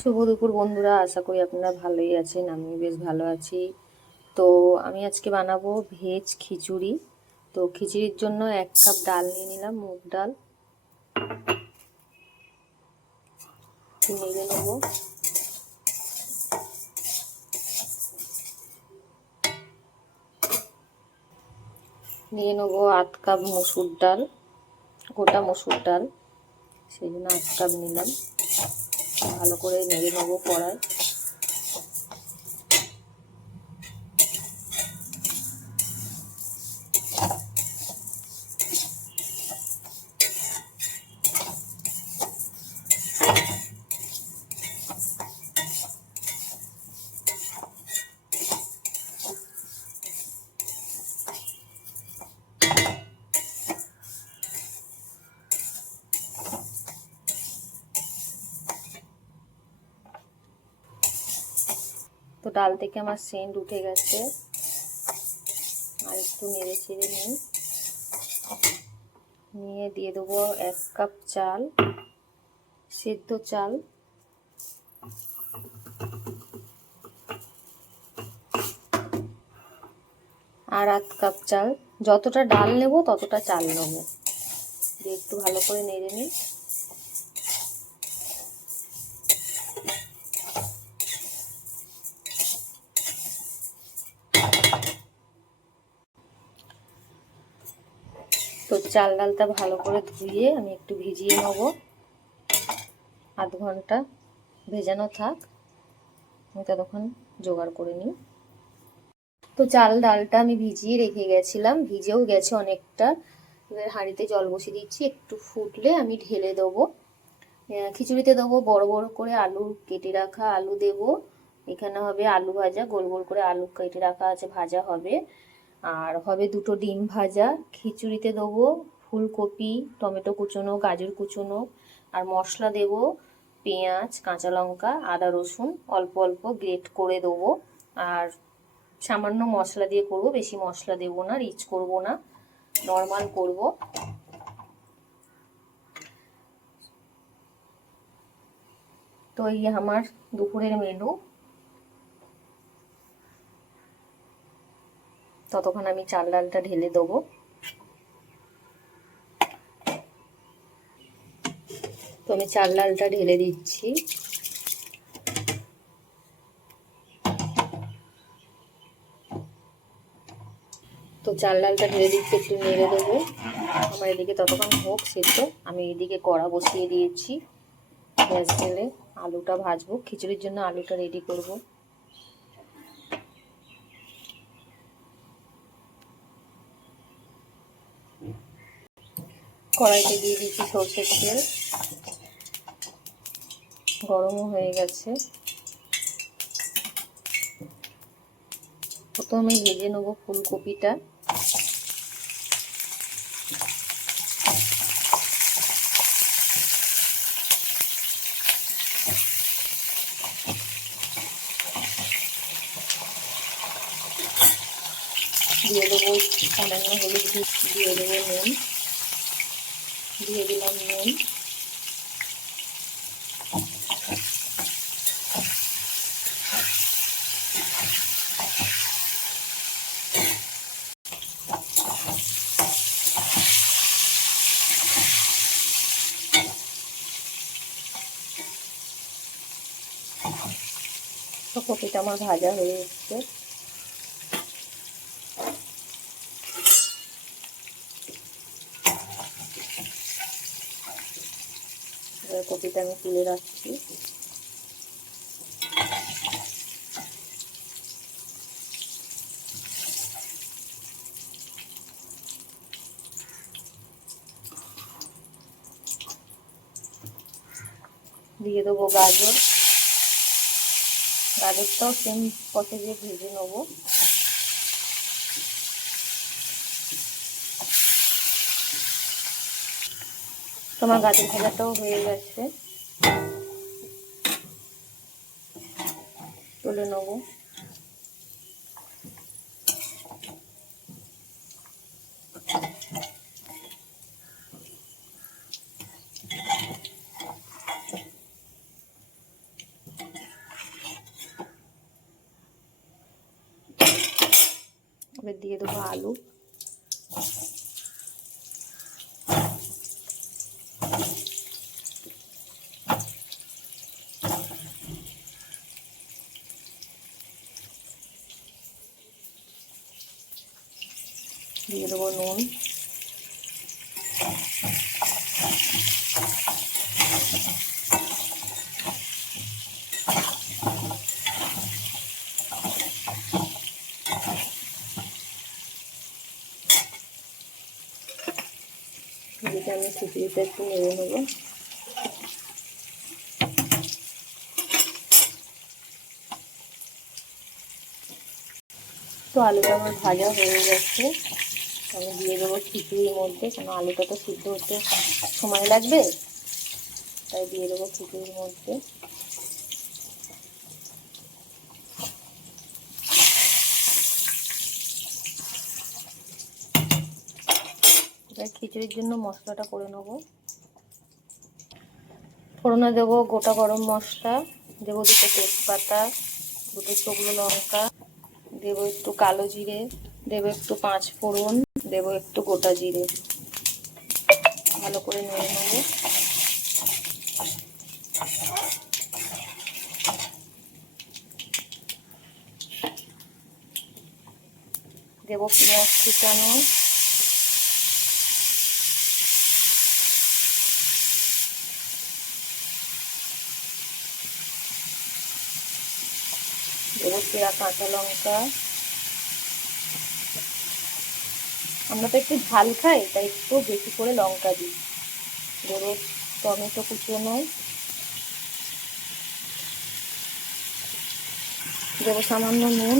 শুভ দুপুর বন্ধুরা, আশা করি আপনারা ভালোই আছেন। আমি বেশ ভালো আছি। তো আমি আজকে বানাবো ভেজ খিচুড়ি। তো খিচুড়ির জন্য 1 কাপ ডাল নিয়ে নিলাম, মুগ ডাল। নেড়ে নেবো। নিয়ে নেবো 1/2 কাপ মসুর ডাল, গোটা মসুর ডাল, সেই জন্য 1/2 কাপ নিলাম। ভালো করে নেড়ে নেবো কড়াই। তো ডাল থেকে আমার সেন্ট উঠে গেছে। আর একটু নেড়ে চেড়ে নিয়ে দিয়ে দেবো 1 কাপ চাল, সেদ্ধ চাল। আর 1/2 কাপ চাল, যতটা ডাল নেব ততটা চাল নেব। দিয়ে একটু ভালো করে নেড়ে নিই। তো চাল ডালটা ভালো করে ধুয়ে আমি একটু ভিজিয়ে নেব। আধ ঘন্টা ভেজানো থাক, আমি ততক্ষণ জোগাড় করে নিই। তো চাল ডালটা আমি ভিজিয়ে রেখে গেছিলাম, ভিজেও গেছে অনেকটা। এবার হাঁড়িতে জল বসিয়ে দিচ্ছি, একটু ফুটলে আমি ঢেলে দেবো। খিচুড়িতে দেবো বড় বড় করে আলু কেটে রাখা, আলু দেবো। এখানে হবে আলু ভাজা, গোল গোল করে আলু কেটে রাখা আছে, ভাজা হবে। আর হবে 2টো ডিম ভাজা। খিচুড়িতে দেবো ফুলকপি, টমেটো কুচোনো, গাজর কুচোনো। আর মশলা দেবো পেঁয়াজ, কাঁচা লঙ্কা, আদা রসুন অল্প অল্প গ্রেট করে দেবো। আর সামান্য মশলা দিয়ে করব, বেশি মশলা দেবো না, রিচ করব না, নর্মাল করব। তো এই আমার দুপুরের মেনু। ততক্ষণ আমি চাল ডালটা ঢেলে দেবো। তো আমি চাল ডালটা ঢেলে দিচ্ছি। তো চাল ডালটা ঢেলে দিচ্ছি, একটু নেড়ে দেবো। আমার এদিকে ততক্ষণ হোক সেদ্ধ। আমি এদিকে কড়া বসিয়ে দিয়েছি গ্যাস জেলে। আলুটা ভাজবো, খিচুড়ির জন্য আলুটা রেডি করব। কড়াইতে দিয়ে দিচ্ছি সরষের তেল, গরমও হয়ে গেছে। প্রথমে ভেজে নেবো ফুলকপিটা। দিয়ে দেবো সামান্য হলুদ, দিয়ে দেবো নুন, দিয়ে দিলাম নুন। তো কপিটা আমার ভাজা হয়ে এসছে। এবার কপিটা আমি তুলে রাখছি। দিয়ে দেবো গাজর, গাজরটাও সেম প্রসেসে ভেজে নেবো। তোমার গাজর ভাজাটাও হয়ে গেছে, তুলে নেবো। এবার দিয়ে দেবো আলু। দিয়ে দেবো নুন। যেটা আমি খিচুড়িটা একটু নেড়ে নেবো। তো আলুটা আমার ভাজা হয়ে গেছে, আমি দিয়ে দেবো খিচুড়ির মধ্যে, কেন আলুটা তো সিদ্ধ হতে সময় লাগবে, তাই দিয়ে দেবো খিচুড়ির মধ্যে। খিচুড়ির জন্য মশলাটা করে নেবো। ফোড়নে দেবো গোটা গরম মশলা, দেবো 2টো তেজপাতা, 2টো শুকনো লঙ্কা, দেবো একটু কালো জিরে, দেবো একটু 5 ফোড়ন, দেবো একটু গোটা জিরে। ভালো করে নেড়ে নেবো। দেবো পেঁয়াজ কুচানো, দেবো চেরা কাঁচা লঙ্কা। আমরা তো একটু ঝাল খাই, তাই একটু বেশি করে লঙ্কা দিই। দেবো টমেটো কুচনো, দেবো সামান্য নুন,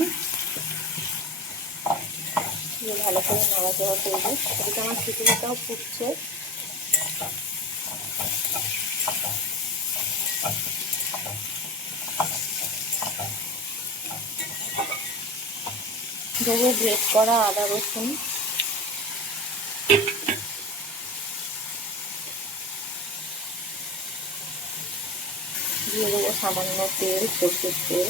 দিয়ে ভালো করে নাড়াচাড়া করবো। এদিকে আমার খিচুড়িটাও ফুটছে। দেবো গ্রেট করা আদা রসুন, দিয়ে দেবো সামান্য তেল, সরষের তেল।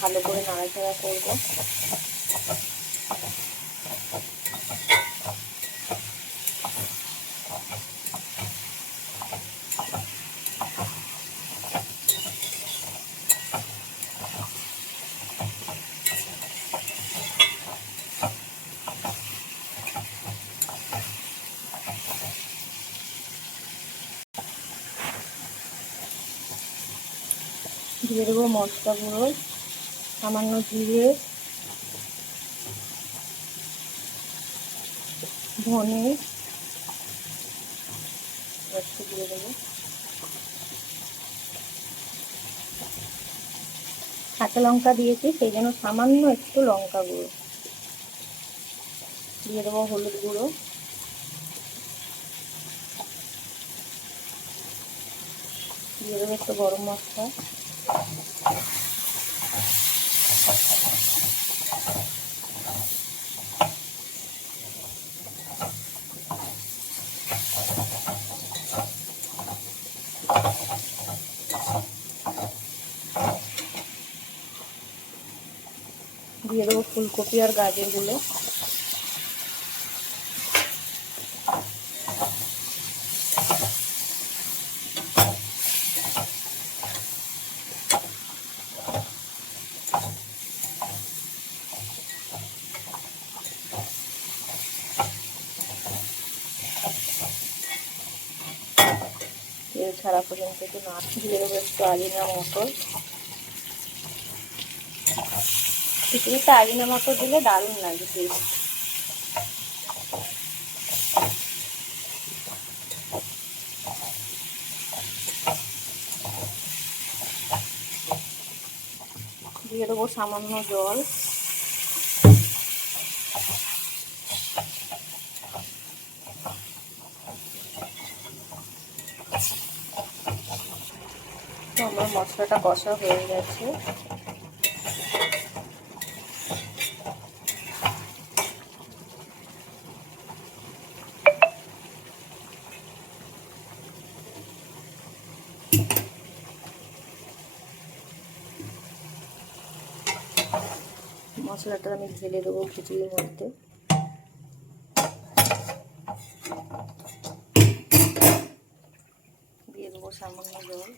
ভালো করে নাড়াচাড়া করবো। দিয়ে দেবো মশলা গুঁড়ো, সামান্য জিরে, ধনে একটু দিয়ে দেবো। কাঁচা লঙ্কা দিয়েছি, সেই জন্য সামান্য একটু লঙ্কা গুঁড়ো দিয়ে দেবো। হলুদ গুঁড়ো, দিয়ে দেবো একটু গরম মশলা, দিয়ে দেবো ফুলকপি আর গাজরগুলো। তেল ছাড়া পর্যন্ত একটু না, দিয়ে দেবো একটু আজিনা মটর। খিচুড়িতে আজিনা মটর দিলে দারুণ লাগে টেস্ট। দিয়ে দেবো সামান্য জল। তো আমার মশলাটা কষা হয়ে গেছে। মশলাটা আমি ঢেলে দেবো খিচুড়ির মধ্যে। দিয়ে দেবো সামান্য জল।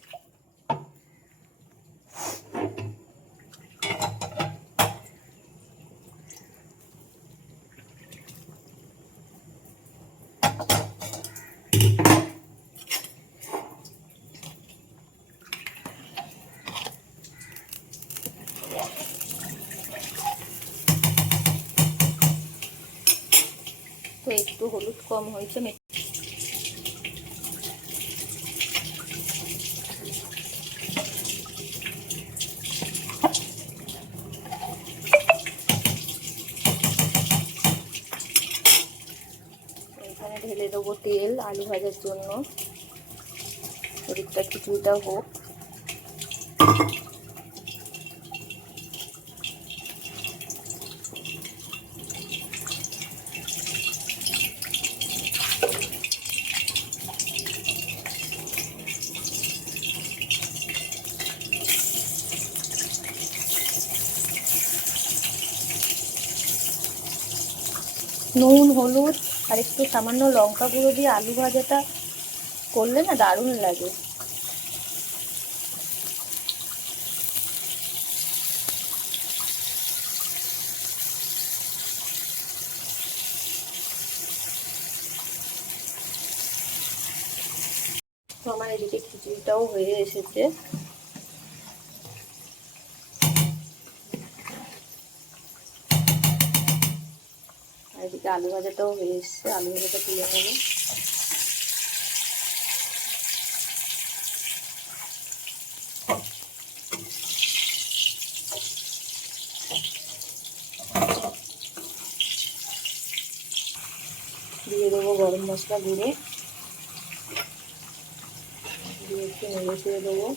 তো একটু হলুদ কম হয়েছে, এখানে ঢেলে দেবো তেল আলু ভাজার জন্য। ওদিকটা খিচুড়িটা হোক। নুন, হলুদ আর একটু সামান্য লঙ্কা গুঁড়ো দিয়ে আলু ভাজাটা করলে না দারুণ লাগে। তো আমার এদিকে খিচুড়িটাও হয়ে এসেছে। আর এদিকে আলু ভাজাটাও হয়ে এসছে, আলু ভাজাটা তুলে নেবো। দিয়ে দেবো গরম মশলা গুঁড়ো, দিয়ে একটু নেড়ে ছেড়ে দেবো।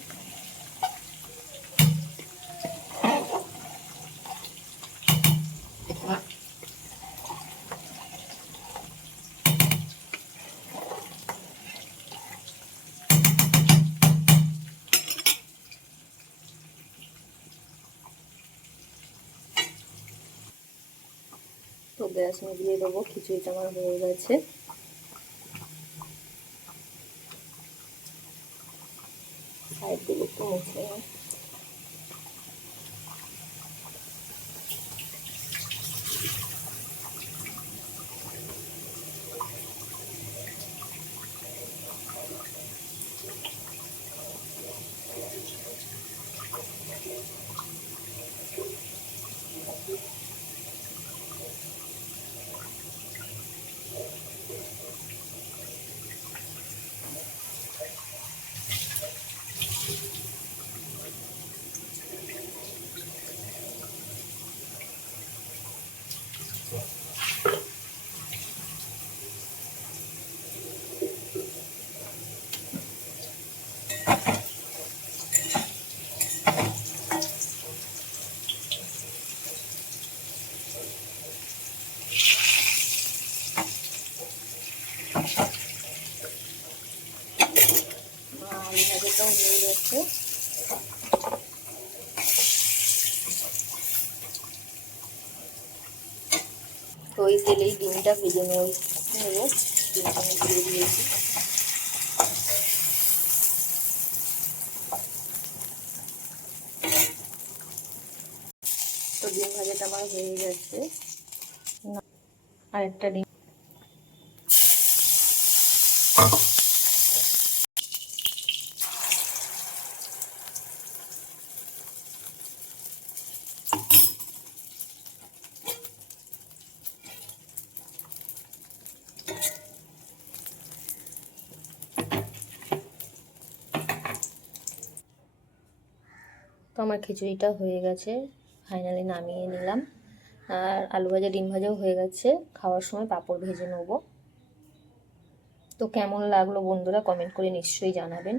তো গ্যাস নিভিয়ে দেবো, খিচুড়িটা আমার হয়ে গেছে। সাইড দিকে একটু মুছে নেব। আলু ভাজাটাও হয়ে গেছে। তো ওই তেলেই ডিমটা ভেজে নেবো। ডিমটা আমি দিয়ে দিয়েছি। তো ডিম ভাজাটা আমার হয়ে গেছে। আর একটা ডিম। তো আমার খিচুড়িটা হয়ে গেছে, ফাইনালি নামিয়ে নিলাম। আর আলু ভাজা ডিম ভাজাও হয়ে গেছে, খাওয়ার সময় পাঁপড় ভেজে নেবো। তো কেমন লাগলো বন্ধুরা কমেন্ট করে নিশ্চয়ই জানাবেন।